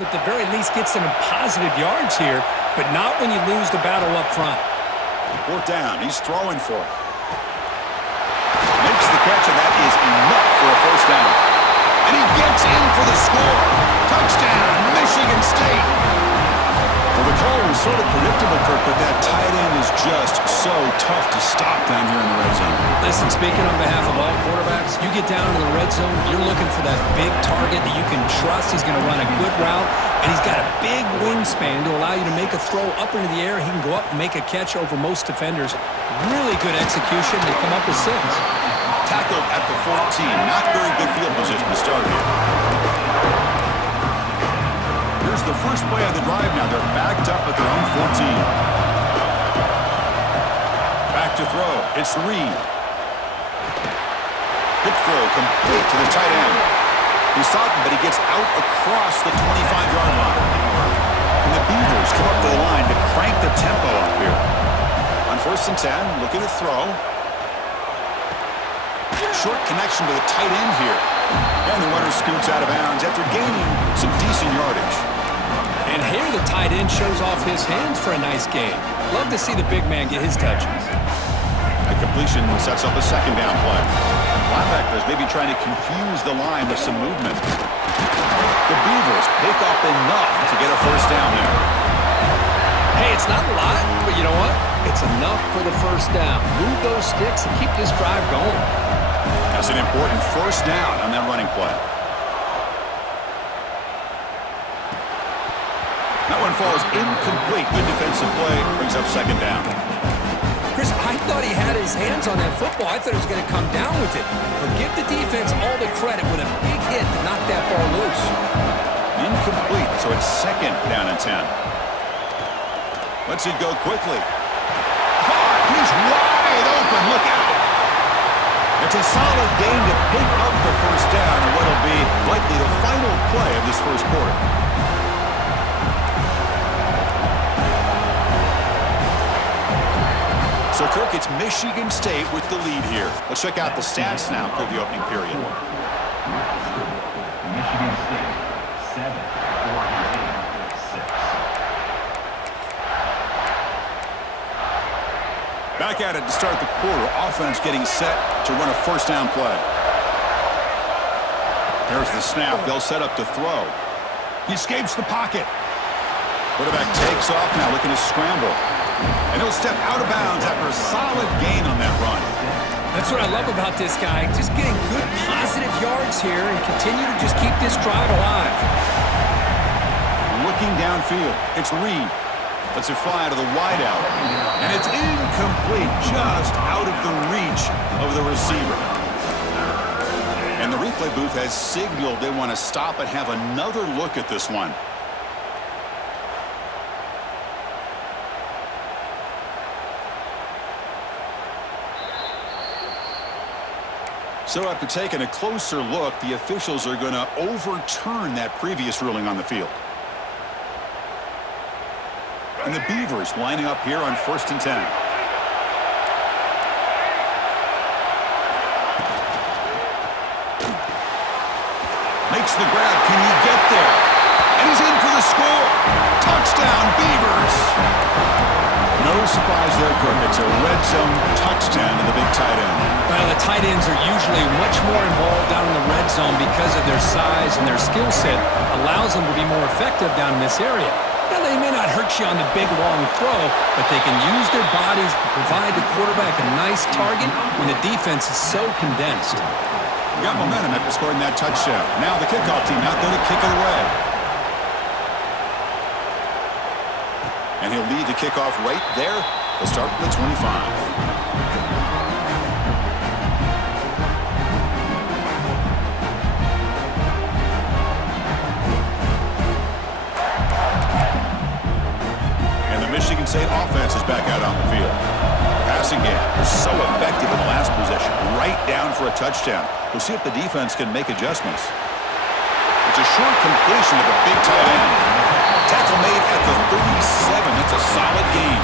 At the very least, get some positive yards here, but not when you lose the battle up front. Fourth down. He's throwing for it. Makes the catch, and that is enough for a first down. And he gets in for the score. Touchdown, Michigan State. Well, the call was sort of predictable, Kirk, but that tight end is just so tough to stop down here in the red zone. Listen, speaking on behalf of all quarterbacks, you get down to the red zone, you're looking for that big target that you can trust. He's going to run a good route, and he's got a big wingspan to allow you to make a throw up into the air. He can go up and make a catch over most defenders. Really good execution to come up with 6. Tackled at the 14. Not very good field position to start here. Here's the first play of the drive now. They're backed up at their own 14. Back to throw. It's Reed. Good throw, complete to the tight end. He's talking, but he gets out across the 25-yard line. And the Beavers come up to the line to crank the tempo up here. On 1st and 10, looking to throw. Short connection to the tight end here. And the runner scoots out of bounds after gaining some decent yardage. And here the tight end shows off his hands for a nice game. Love to see the big man get his touches. The completion sets up a second down play. Linebackers maybe trying to confuse the line with some movement. The Beavers pick up enough to get a first down there. Hey, it's not a lot, but you know what? It's enough for the first down. Move those sticks and keep this drive going. That's an important first down on that running play. That one falls incomplete. Good defensive play. Brings up second down. Chris, I thought he had his hands on that football. I thought he was going to come down with it. But give the defense all the credit with a big hit to knock that ball loose. Incomplete, so it's second down and 10. Let's it go quickly. He's wide open. Look out. It's a solid gain to pick up the first down in what will be likely the final play of this first quarter. So, Kirk, it's Michigan State with the lead here. Let's check out the stats now for the opening period. Michigan State, 7, 4, 6. Back at it to start the quarter. Offense getting set to run a first down play. There's the snap. They'll set up to throw. He escapes the pocket. Quarterback takes off now, looking to scramble. And he'll step out of bounds after a solid gain on that run. That's what I love about this guy. Just getting good positive yards here and continue to just keep this drive alive. Looking downfield. It's Reed. Lets it fly out of the wideout. And it's incomplete, just out of the reach of the receiver. And the replay booth has signaled they want to stop and have another look at this one. So after taking a closer look, the officials are going to overturn that previous ruling on the field. And the Beavers lining up here on 1st and 10. Makes the grab. Can he get there? And he's in for the score. Touchdown, Beavers. No surprise there, Kirk. It's a red zone touchdown to the big tight end. Well, the tight ends are usually much more involved down in the red zone because of their size and their skill set allows them to be more effective down in this area. Now, they may not hurt you on the big, long throw, but they can use their bodies to provide the quarterback a nice target when the defense is so condensed. Got momentum after scoring that touchdown. Now the kickoff team out there to kick it away. And he'll lead the kickoff right there. They'll start from the 25. Michigan State offense is back out on the field. Passing game was so effective in the last possession, right down for a touchdown. We'll see if the defense can make adjustments. It's a short completion to the big tight end. Tackle made at the 37. That's a solid gain.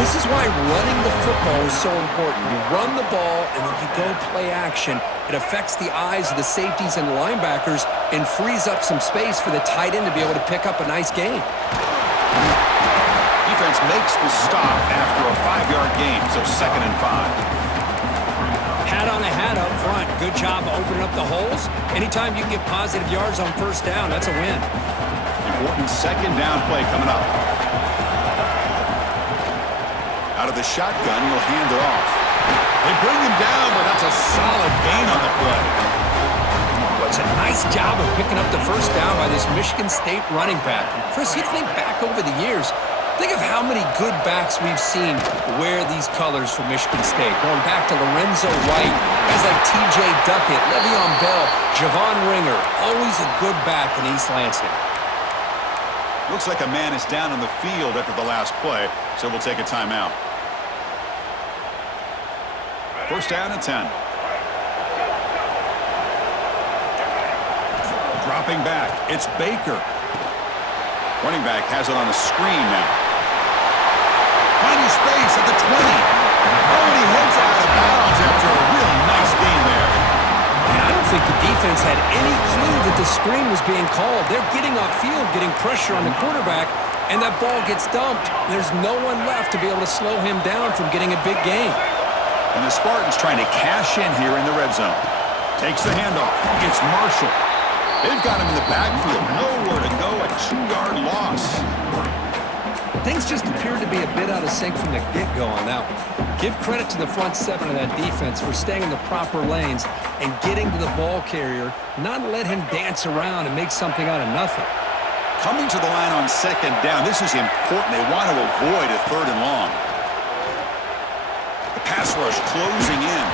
This is why running the football is so important. You run the ball, and then you go play action. It affects the eyes of the safeties and linebackers and frees up some space for the tight end to be able to pick up a nice gain. Defense makes the stop after a 5-yard gain, so 2nd and 5. Hat on a hat up front. Good job opening up the holes. Anytime you can get positive yards on first down, that's a win. Important 2nd down play coming up. Out of the shotgun, he'll hand it off. They bring him down, but that's a solid gain on the play. Well, it's a nice job of picking up the first down by this Michigan State running back. And Chris, you think back over the years, think of how many good backs we've seen wear these colors for Michigan State. Going back to Lorenzo White, guys like T.J. Duckett, Le'Veon Bell, Javon Ringer, always a good back in East Lansing. Looks like a man is down on the field after the last play, so we'll take a timeout. First down at 10. Dropping back, it's Baker. Running back has it on a screen now. Finding space at the 20. Oh, and he heads out of bounds after a really nice gain there. And I don't think the defense had any clue that the screen was being called. They're getting upfield, getting pressure on the quarterback, and that ball gets dumped. There's no one left to be able to slow him down from getting a big gain. And the Spartans trying to cash in here in the red zone. Takes the handoff. It's Marshall. They've got him in the backfield. Nowhere to go. A 2-yard loss. Things just appeared to be a bit out of sync from the get-go on that one. Give credit to the front 7 of that defense for staying in the proper lanes and getting to the ball carrier, not let him dance around and make something out of nothing. Coming to the line on 2nd down. This is important. They want to avoid a 3rd and long. The pass rush closing in.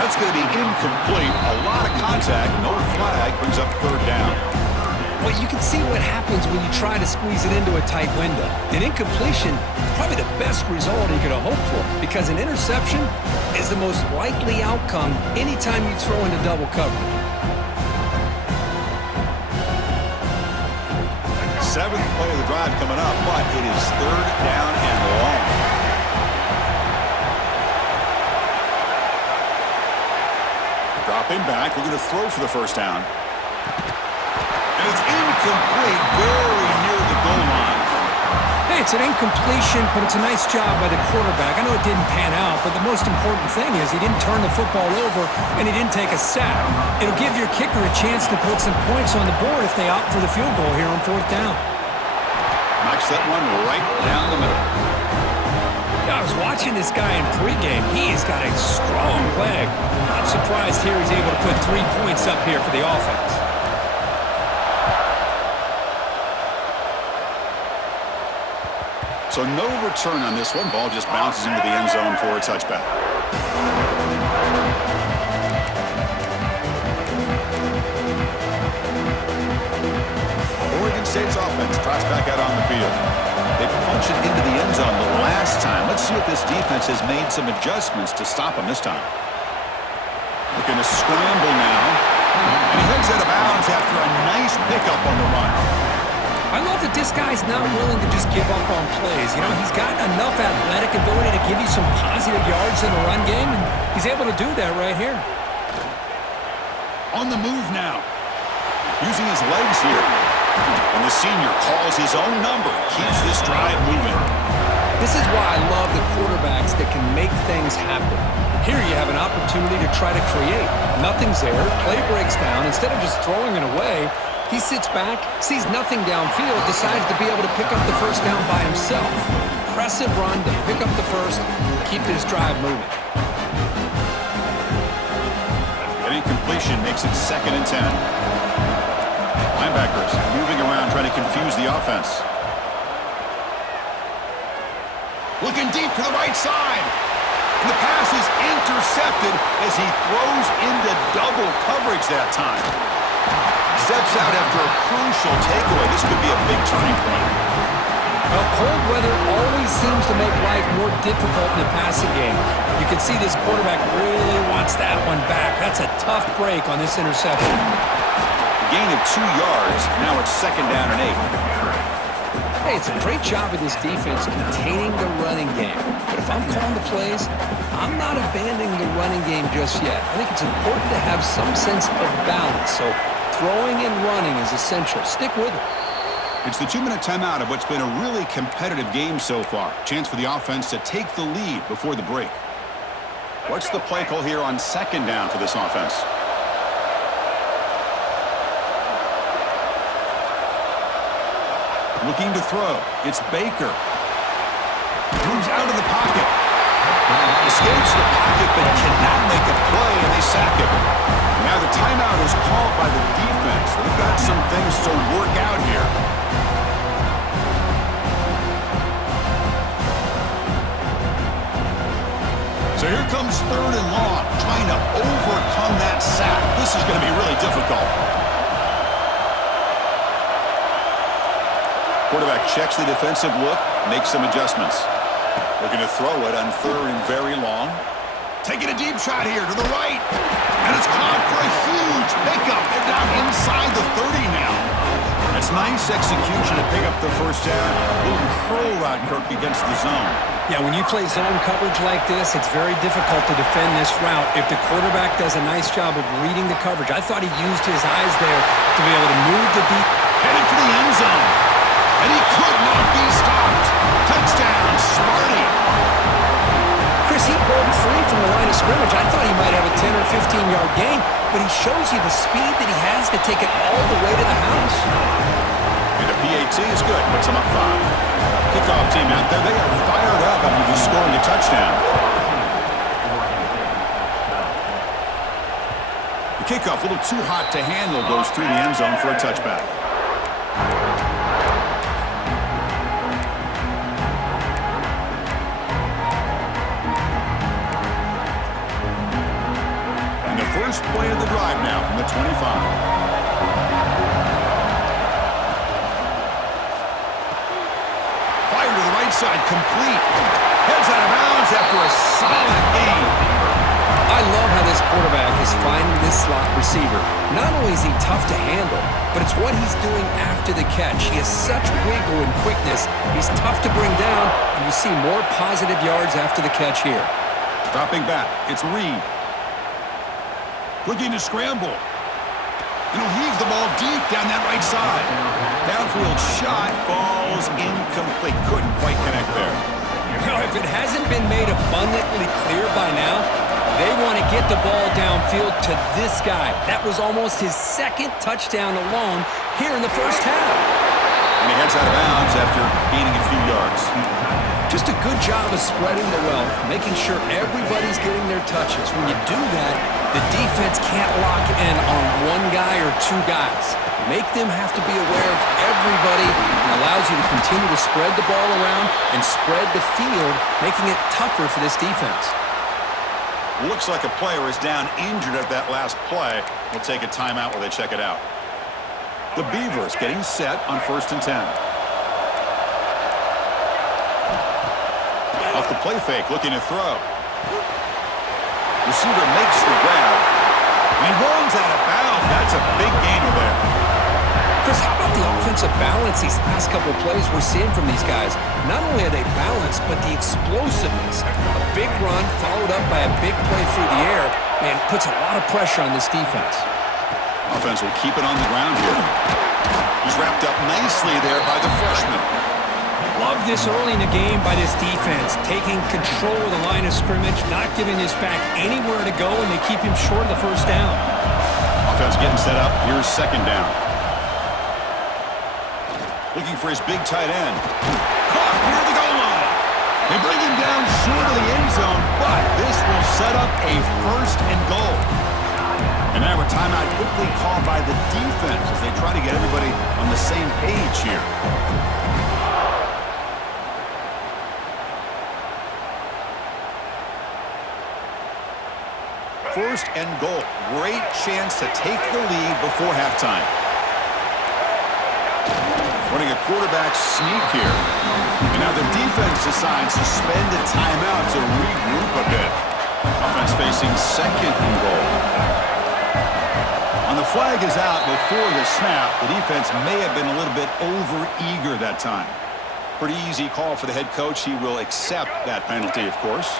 That's going to be incomplete. A lot of contact. No flag. Brings up 3rd down. Well, you can see what happens when you try to squeeze it into a tight window. An incompletion is probably the best result you could have hoped for, because an interception is the most likely outcome anytime you throw into double coverage. 7th play of the drive coming up, but it is 3rd down and long. Dropping back, we're going to throw for the first down. And it's incomplete, very near the goal line. Hey, it's an incompletion, but it's a nice job by the quarterback. I know it didn't pan out, but the most important thing is he didn't turn the football over and he didn't take a sack. It'll give your kicker a chance to put some points on the board if they opt for the field goal here on 4th down. Knocks that one right down the middle. Yeah, I was watching this guy in pregame. He has got a strong leg. Not surprised here he's able to put 3 points up here for the offense. So no return on this one. Ball just bounces into the end zone for a touchback. Oregon State's offense trots back out on the field. They punch it into the end zone the last time. Let's see if this defense has made some adjustments to stop them this time. Looking to scramble now. And he heads out of bounds after a nice pickup on the run. I love that this guy's not willing to just give up on plays. You know, he's got enough athletic ability to give you some positive yards in the run game, and he's able to do that right here. On the move now. Using his legs here. And the senior calls his own number. Keeps this drive moving. This is why I love the quarterbacks that can make things happen. Here you have an opportunity to try to create. Nothing's there. Play breaks down. Instead of just throwing it away, he sits back, sees nothing downfield, decides to be able to pick up the first down by himself. Impressive run to pick up the first, keep this drive moving. An incompletion makes it 2nd and 10. Linebackers moving around, trying to confuse the offense. Looking deep to the right side. And the pass is intercepted as he throws into double coverage that time. Steps out after a crucial takeaway. This could be a big turning point. Well, cold weather always seems to make life more difficult in the passing game. You can see this quarterback really wants that one back. That's a tough break on this interception. A gain of 2 yards. Now it's 2nd down and 8. Hey, it's a great job of this defense containing the running game. But if I'm calling the plays, I'm not abandoning the running game just yet. I think it's important to have some sense of balance. So throwing and running is essential. Stick with it. It's the 2-minute timeout of what's been a really competitive game so far. Chance for the offense to take the lead before the break. What's the play call here on second down for this offense? Looking to throw. It's Baker. Moves out of the pocket. Escapes the pocket but cannot make a play, and they sack him. Now the timeout is called by the defense. They've got some things to work out here. So here comes third and long, trying to overcome that sack. This is going to be really difficult. Quarterback checks the defensive look, makes some adjustments. Looking to throw it on third and very long. Taking a deep shot here to the right. And it's caught for a huge pickup. They're down inside the 30 now. That's nice execution to pick up the first down. A little curl route, Kirk, against the zone. Yeah, when you play zone coverage like this, it's very difficult to defend this route if the quarterback does a nice job of reading the coverage. I thought he used his eyes there to be able to move the deep. Headed for the end zone. And he could not be stopped. Touchdown, Smarty. Chris, he broke free from the line of scrimmage. I thought he might have a 10 or 15-yard gain, but he shows you the speed that he has to take it all the way to the house. And the b10 is good. Puts him up 5. Kickoff team out there. They are fired up after just scoring a touchdown. The kickoff, a little too hot to handle, goes through the end zone for a touchback. And the first play of the drive now from the 25. Side complete. Heads out of bounds after a solid game. I love how this quarterback is finding this slot receiver. Not only is he tough to handle, but it's what he's doing after the catch. He has such wiggle and quickness. He's tough to bring down, and you see more positive yards after the catch here. Dropping back. It's Reed. Looking to scramble. And he'll heave the ball deep down that right side. Downfield shot falls incomplete. Couldn't quite connect there. Now, if it hasn't been made abundantly clear by now, they want to get the ball downfield to this guy. That was almost his second touchdown alone here in the first half. And he heads out of bounds after gaining a few yards. Just a good job of spreading the wealth, making sure everybody's getting their touches. When you do that, the defense can't lock in on one guy or two guys. Make them have to be aware of everybody. It allows you to continue to spread the ball around and spread the field, making it tougher for this defense. Looks like a player is down injured at that last play. We'll take a timeout while they check it out. The Beavers getting set on 1st and 10. Off the play fake, looking to throw. Receiver makes the grab. He runs out of bounds. That's a big gainer there. Chris, how about the offensive balance these last couple of plays we're seeing from these guys? Not only are they balanced, but the explosiveness. A big run followed up by a big play through the air, and puts a lot of pressure on this defense. Offense will keep it on the ground here. He's wrapped up nicely there by the freshman. Love this early in the game by this defense, taking control of the line of scrimmage, not giving this back anywhere to go, and they keep him short of the first down. Offense getting set up. Here's 2nd down. Looking for his big tight end. Caught near the goal line. They bring him down short of the end zone, but this will set up a 1st and goal. And now a timeout quickly called by the defense as they try to get everybody on the same page here. First and goal. Great chance to take the lead before halftime. Running a quarterback sneak here. And now the defense decides to spend a timeout to regroup a bit. Offense facing 2nd and goal. On And the flag is out before the snap. The defense may have been a little bit over-eager that time. Pretty easy call for the head coach. He will accept that penalty, of course.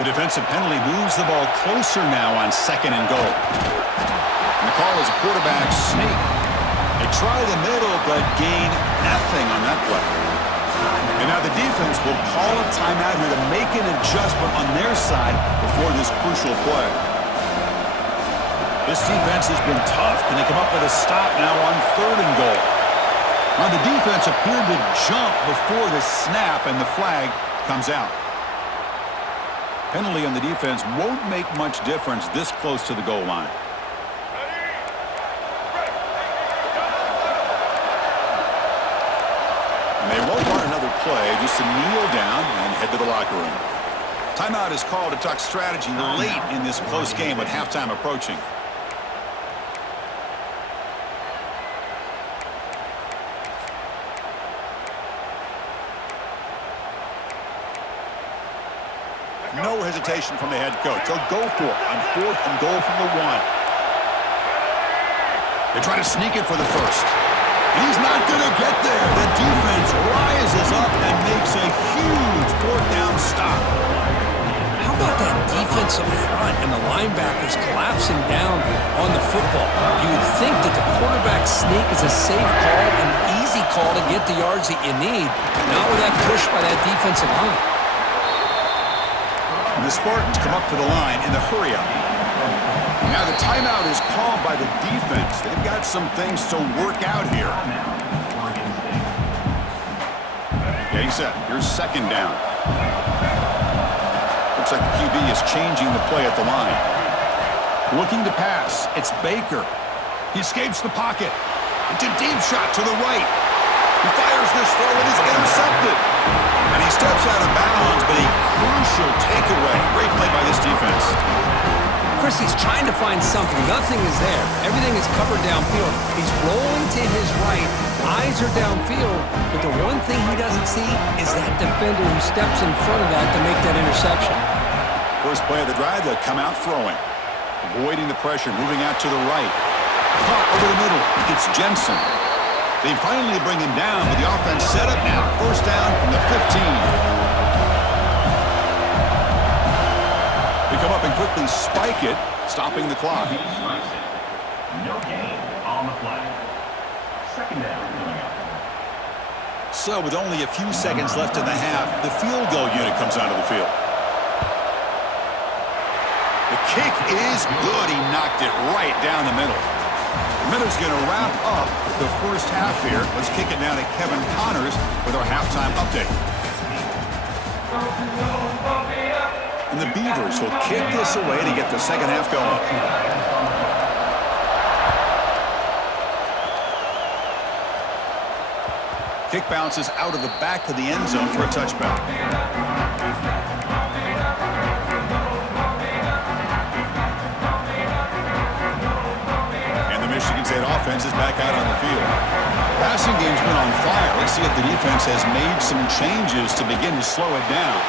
The defensive penalty moves the ball closer now on 2nd and goal. And the call is a quarterback sneak. They try the middle, but gain nothing on that play. And now the defense will call a timeout here to make an adjustment on their side before this crucial play. This defense has been tough. Can they come up with a stop now on 3rd and goal? Now the defense appeared to jump before the snap, and the flag comes out. Penalty on the defense won't make much difference this close to the goal line. And they won't run another play, just to kneel down and head to the locker room. Timeout is called to talk strategy late in this close game with halftime approaching. No hesitation from the head coach. They'll go for it on 4th and goal from the 1. They try to sneak it for the first. He's not going to get there. The defense rises up and makes a huge 4th down stop. How about that defensive front and the linebackers collapsing down on the football? You would think that the quarterback sneak is a safe call, an easy call to get the yards that you need. Not with that push by that defensive line. And the Spartans come up to the line in the hurry-up. Now the timeout is called by the defense. They've got some things to work out here. Getting set. Here's 2nd down. Looks like the QB is changing the play at the line. Looking to pass. It's Baker. He escapes the pocket. It's a deep shot to the right. He fires this throw and is intercepted. And he steps out of bounds, but a crucial takeaway. Great play by this defense. Chris, he's trying to find something. Nothing is there. Everything is covered downfield. He's rolling to his right. Eyes are downfield. But the one thing he doesn't see is that defender who steps in front of that to make that interception. First play of the drive, they'll come out throwing. Avoiding the pressure, moving out to the right. Caught over the middle. It's Jensen. They finally bring him down, but the offense set up now. 1st down from the 15. They come up and quickly spike it, stopping the clock. No gain on the play. 2nd down coming up. So with only a few seconds left in the half, the field goal unit comes onto the field. The kick is good. He knocked it right down the middle. Miller's going to wrap up the first half here. Let's kick it now to Kevin Connors with our halftime update. And the Beavers will kick this away to get the second half going. Kick bounces out of the back of the end zone for a touchback. Michigan State offense is back out on the field. Passing game's been on fire. Let's see if the defense has made some changes to begin to slow it down.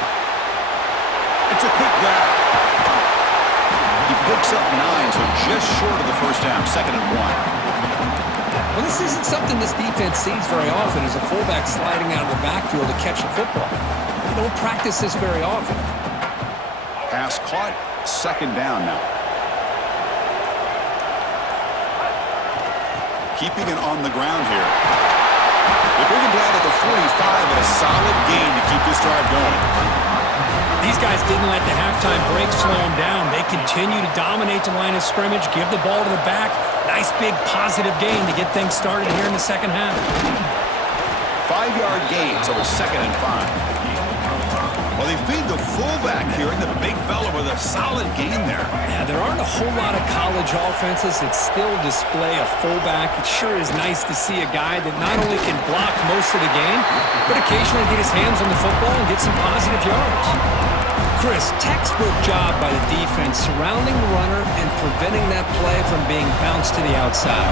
It's a quick grab. He picks up 9, so just short of the first down, 2nd and 1. Well, this isn't something this defense sees very often, is a fullback sliding out of the backfield to catch the football. They don't practice this very often. Pass caught, 2nd down now. Keeping it on the ground here. They bring him down at the 45 and a solid gain to keep this drive going. These guys didn't let the halftime break slow them down. They continue to dominate the line of scrimmage, give the ball to the back. Nice big positive gain to get things started here in the second half. 5-yard gain, so it's 2nd and 5. Well, they feed the fullback here, and the big fella with a solid gain there. Yeah, there aren't a whole lot of college offenses that still display a fullback. It sure is nice to see a guy that not only can block most of the game, but occasionally get his hands on the football and get some positive yards. Chris, textbook job by the defense surrounding the runner and preventing that play from being bounced to the outside.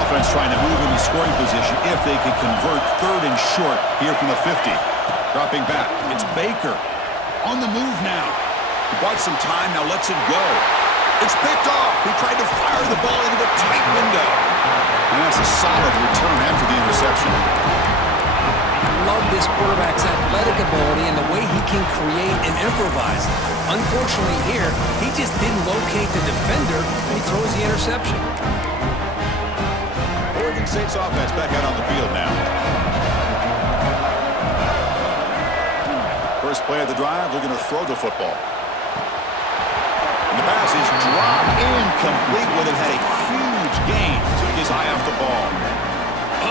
Offense trying to move in the scoring position if they can convert 3rd and short here from the 50. Dropping back, it's Baker. On the move now. He bought some time, now lets it go. It's picked off. He tried to fire the ball into a tight window. And that's a solid return after the interception. I love this quarterback's athletic ability and the way he can create and improvise. Unfortunately here, he just didn't locate the defender and he throws the interception. Oregon State's offense back out on the field now. First play of the drive, they're going to throw the football. And the pass is dropped incomplete. Well, it had a huge gain. Took his eye off the ball.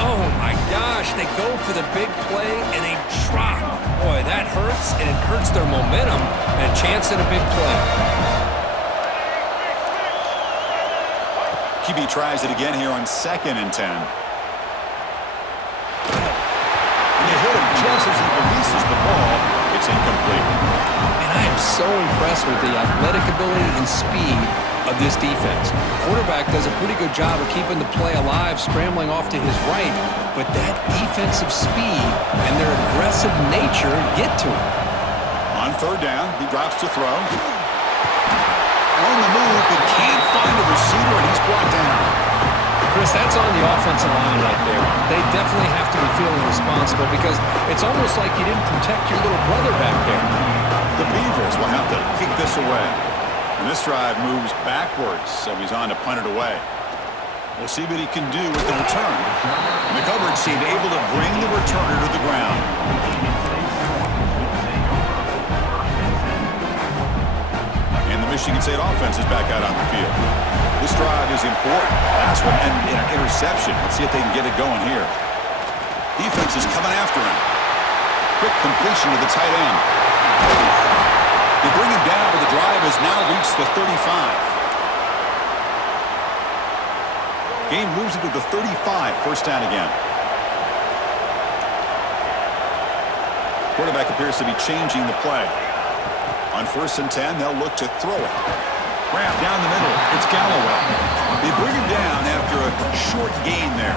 Oh, my gosh. They go for the big play, and they drop. Boy, that hurts, and it hurts their momentum and a chance at a big play. QB tries it again here on 2nd and 10. And you hit him just as he releases the ball. It's incomplete. And I am so impressed with the athletic ability and speed of this defense. Quarterback does a pretty good job of keeping the play alive, scrambling off to his right, but that defensive speed and their aggressive nature get to him. On 3rd down, he drops to throw. On the move, but can't find a receiver, and he's brought down. Chris, that's on the offensive line right there. They definitely have to be feeling responsible because it's almost like you didn't protect your little brother back there. The Beavers will have to kick this away. And this drive moves backwards, so he's on to punt it away. We'll see what he can do with the return. And the coverage team able to bring the returner to the ground. And the Michigan State offense is back out on the field. This drive is important. Last one ended in an interception. Let's see if they can get it going here. Defense is coming after him. Quick completion to the tight end. They bring him down, but the drive has now reached the 35. Game moves into the 35. First down again. Quarterback appears to be changing the play. On 1st and 10, they'll look to throw it. Grab down the middle. It's Galloway. They bring him down after a short gain there.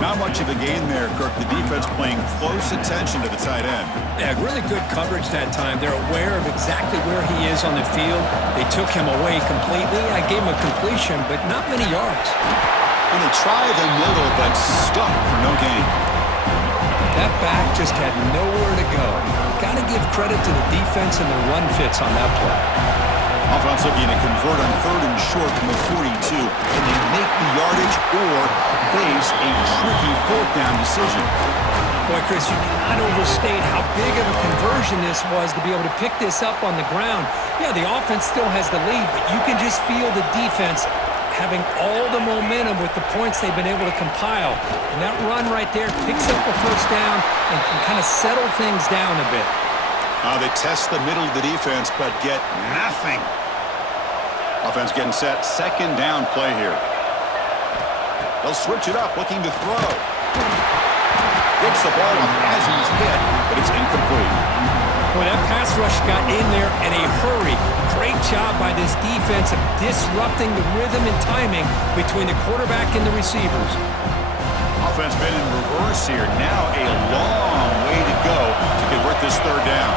Not much of a gain there, Kirk. The defense playing close attention to the tight end. Yeah, really good coverage that time. They're aware of exactly where he is on the field. They took him away completely. I gave him a completion, but not many yards. And they try the middle, but stuck for no gain. That back just had nowhere to go. Got to give credit to the defense and the run fits on that play. Offense looking to convert on 3rd and short from the 42. Can they make the yardage or face a tricky 4th down decision? Boy, Chris, you cannot overstate how big of a conversion this was to be able to pick this up on the ground. Yeah, the offense still has the lead, but you can just feel the defense having all the momentum with the points they've been able to compile. And that run right there picks up a first down and can kind of settle things down a bit. They test the middle of the defense, but get nothing. Offense getting set. 2nd down play here. They'll switch it up, looking to throw. Gets the ball off as he's hit, but it's incomplete. Boy, that pass rush got in there in a hurry. Great job by this defense of disrupting the rhythm and timing between the quarterback and the receivers. Offense been in reverse here. Now a long way to go to convert this 3rd down.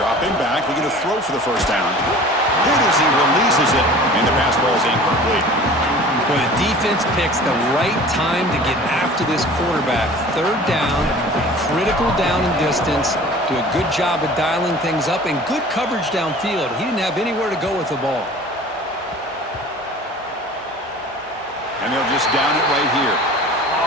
Dropping back, looking to throw for the first down. Hit as he releases it, and the pass ball is incomplete. Boy, the defense picks the right time to get after this quarterback. 3rd down, critical down and distance. Do a good job of dialing things up and good coverage downfield. He didn't have anywhere to go with the ball. And they'll just down it right here.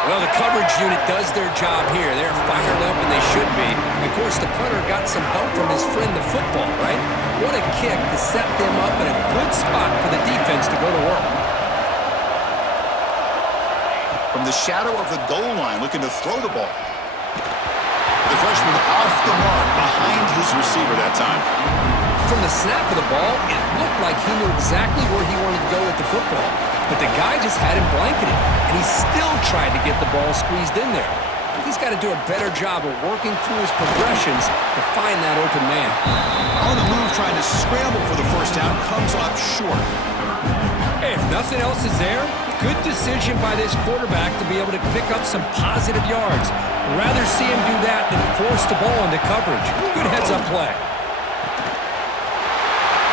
Well, the coverage unit does their job here. They're fired up, and they should be. And of course, the punter got some help from his friend, the football, right? What a kick to set them up in a good spot for the defense to go to work. From the shadow of the goal line, looking to throw the ball. The freshman off the mark behind his receiver that time. From the snap of the ball, it looked like he knew exactly where he wanted to go with the football. But the guy just had him blanketed, and he still tried to get the ball squeezed in there. I think he's got to do a better job of working through his progressions to find that open man. On the move, trying to scramble for the first down, comes up short. Hey, if nothing else is there, good decision by this quarterback to be able to pick up some positive yards. Rather see him do that than force the ball into coverage. Good heads-up play.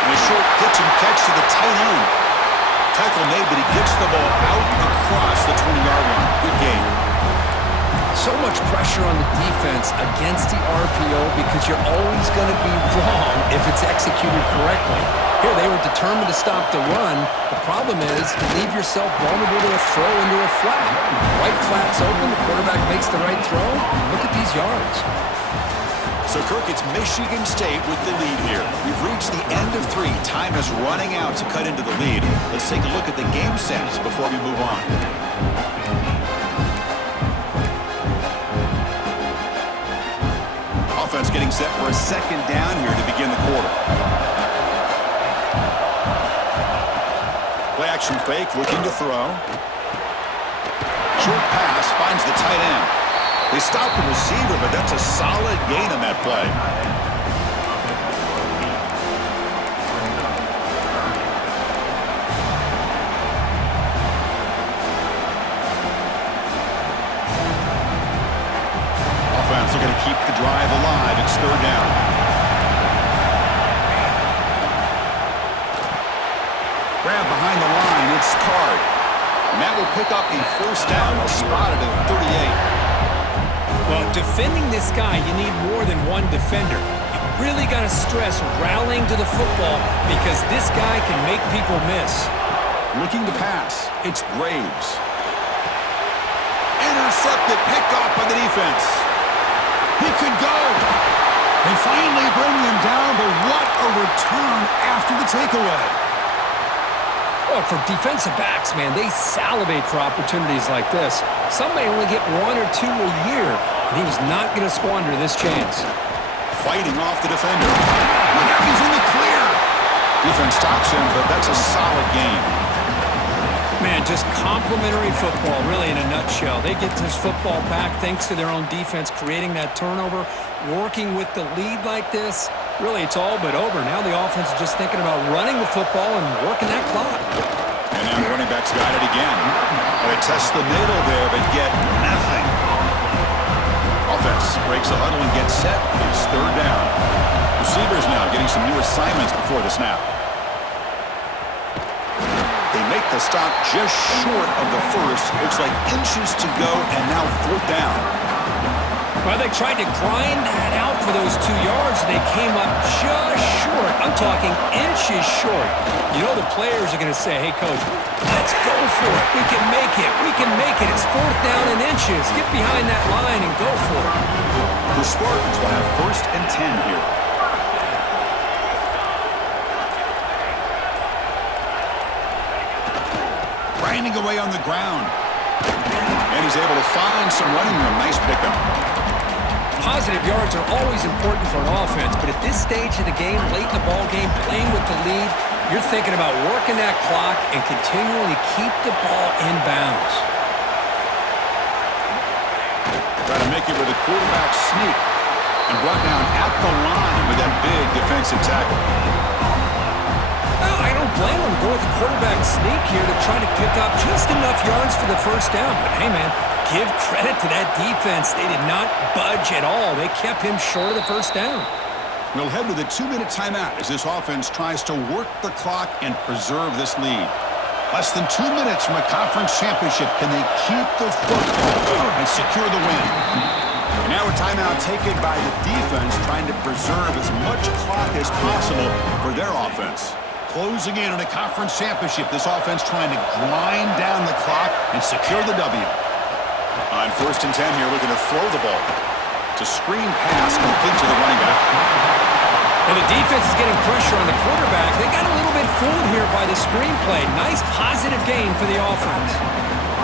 And a short pitch and catch to the tight end. Tackle made, but he gets the ball out across the 20-yard line. Good game. So much pressure on the defense against the RPO because you're always going to be wrong if it's executed correctly. Here, they were determined to stop the run. The problem is you leave yourself vulnerable to a throw into a flat. Right flat's open, the quarterback makes the right throw. Look at these yards. So, Kirk, it's Michigan State with the lead here. We've reached the end of 3. Time is running out to cut into the lead. Let's take a look at the game sense before we move on. Offense getting set for a second down here to begin the quarter. Play action fake, looking to throw. Short pass finds the tight end. They stop the receiver, but that's a solid gain on that play. Offense looking to keep the drive alive. It's third down. Grab behind the line. It's Card. And that will pick up the first down. Spotted at 38. Well, defending this guy, you need more than one defender. You really got to stress rallying to the football because this guy can make people miss. Looking to pass. It's Graves. Intercepted, picked off by the defense. He could go. They finally bring him down, but what a return after the takeaway. Well, for defensive backs, man, they salivate for opportunities like this. Some may only get 1 or 2 a year, and he was not going to squander this chance. Fighting off the defender. Look out, he's in the clear. Defense stops him, but that's a solid game. Man, just complimentary football, really, in a nutshell. They get this football back thanks to their own defense creating that turnover, working with the lead like this. Really, it's all but over. Now the offense is just thinking about running the football and working that clock. And now the running back's got it again. They test the middle there, but get nothing. Offense breaks the huddle and gets set. It's third down. Receivers now getting some new assignments before the snap. They make the stop just short of the first. Looks like inches to go, and now fourth down. Well, they tried to grind that out for those 2 yards. They came up just short. I'm talking inches short. You know the players are going to say, hey, coach, let's go for it. We can make it. We can make it. It's fourth down in inches. Get behind that line and go for it. The Spartans will have 1st and 10 here. Grinding away on the ground. And he's able to find some running room. Nice pickup. Positive yards are always important for an offense, but at this stage of the game, late in the ball game, playing with the lead, you're thinking about working that clock and continuing to keep the ball in bounds. Trying to make it with a quarterback sneak and brought down at the line with that big defensive tackle. Well, I don't blame him to go with the quarterback sneak here to try to pick up just enough yards for the first down. But hey, man, give credit to that defense. They did not budge at all. They kept him short of the first down. We'll head to the 2-minute timeout as this offense tries to work the clock and preserve this lead. Less than 2 minutes from a conference championship. Can they keep the football and secure the win? And now a timeout taken by the defense trying to preserve as much clock as possible for their offense. Closing in on a conference championship, this offense trying to grind down the clock and secure the W. On 1st and 10 here, looking to throw the ball. It's a screen pass complete to the running back. And the defense is getting pressure on the quarterback. They got a little bit fooled here by the screen play. Nice positive gain for the offense.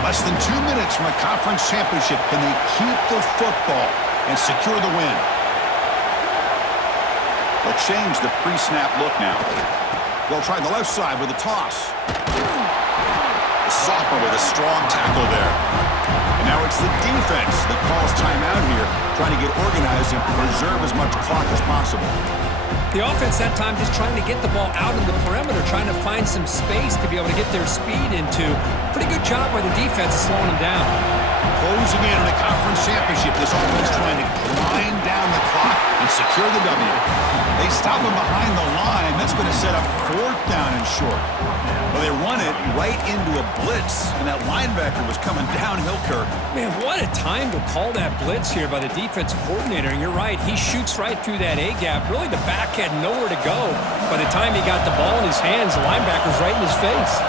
Less than 2 minutes from a conference championship. Can they keep the football and secure the win? They'll change the pre-snap look now. They'll try the left side with a toss. The sophomore with a strong tackle there. And now it's the defense that calls timeout here, trying to get organized and preserve as much clock as possible. The offense that time just trying to get the ball out in the perimeter, trying to find some space to be able to get their speed into. Pretty good job by the defense of slowing them down. Closing in on a conference championship, this offense trying to grind down the clock and secure the W. They stop him behind the line. That's going to set up 4th down and short. Well, they run it right into a blitz, and that linebacker was coming downhill, Kirk. Man, what a time to call that blitz here by the defensive coordinator. And you're right, he shoots right through that A-gap. Really, the back had nowhere to go. By the time he got the ball in his hands, the linebacker's right in his face.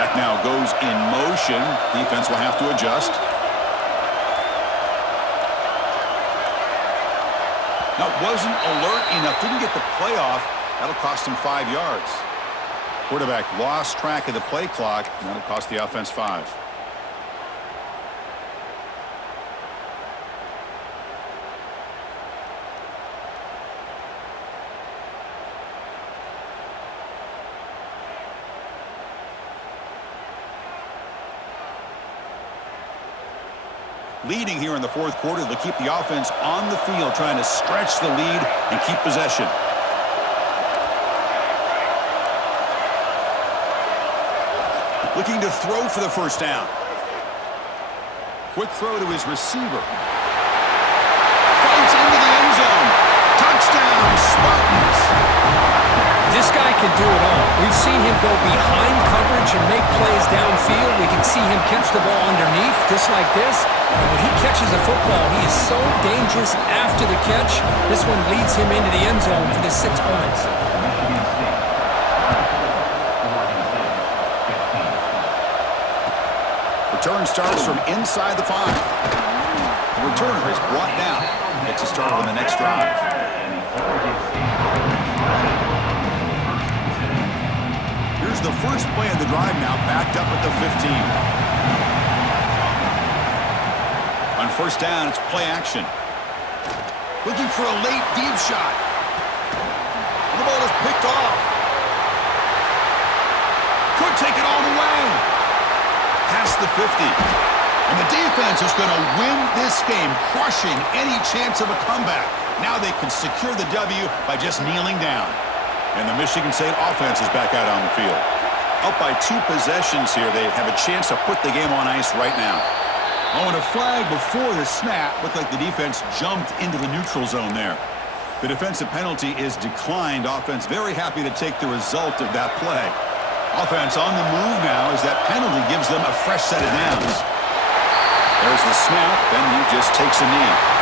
That now goes in motion. Defense will have to adjust. Now, wasn't alert enough. Didn't get the play off. That'll cost him 5 yards. Quarterback lost track of the play clock. And that'll cost the offense 5. Leading here in the 4th quarter, they'll keep the offense on the field, trying to stretch the lead and keep possession. Looking to throw for the 1st down. Quick throw to his receiver. Fights into the end zone. Touchdown, Spartans. This guy can do it all. We've seen him go behind coverage and make plays downfield. We can see him catch the ball underneath, just like this. And when he catches the football, he is so dangerous after the catch. This one leads him into the end zone for the 6 points. Return starts from inside the 5. The returner is brought down. Gets a start on the next drive. Here's the first play of the drive now, backed up at the 15. On 1st down, it's play action. Looking for a late deep shot. The ball is picked off. Could take it all the way. Past the 50. And the defense is going to win this game, crushing any chance of a comeback. Now they can secure the W by just kneeling down. And the Michigan State offense is back out on the field. Up by 2 possessions here, they have a chance to put the game on ice right now. Oh, and a flag before the snap. Looked like the defense jumped into the neutral zone there. The defensive penalty is declined. Offense very happy to take the result of that play. Offense on the move now as that penalty gives them a fresh set of downs. There's the snap, and he just takes a knee.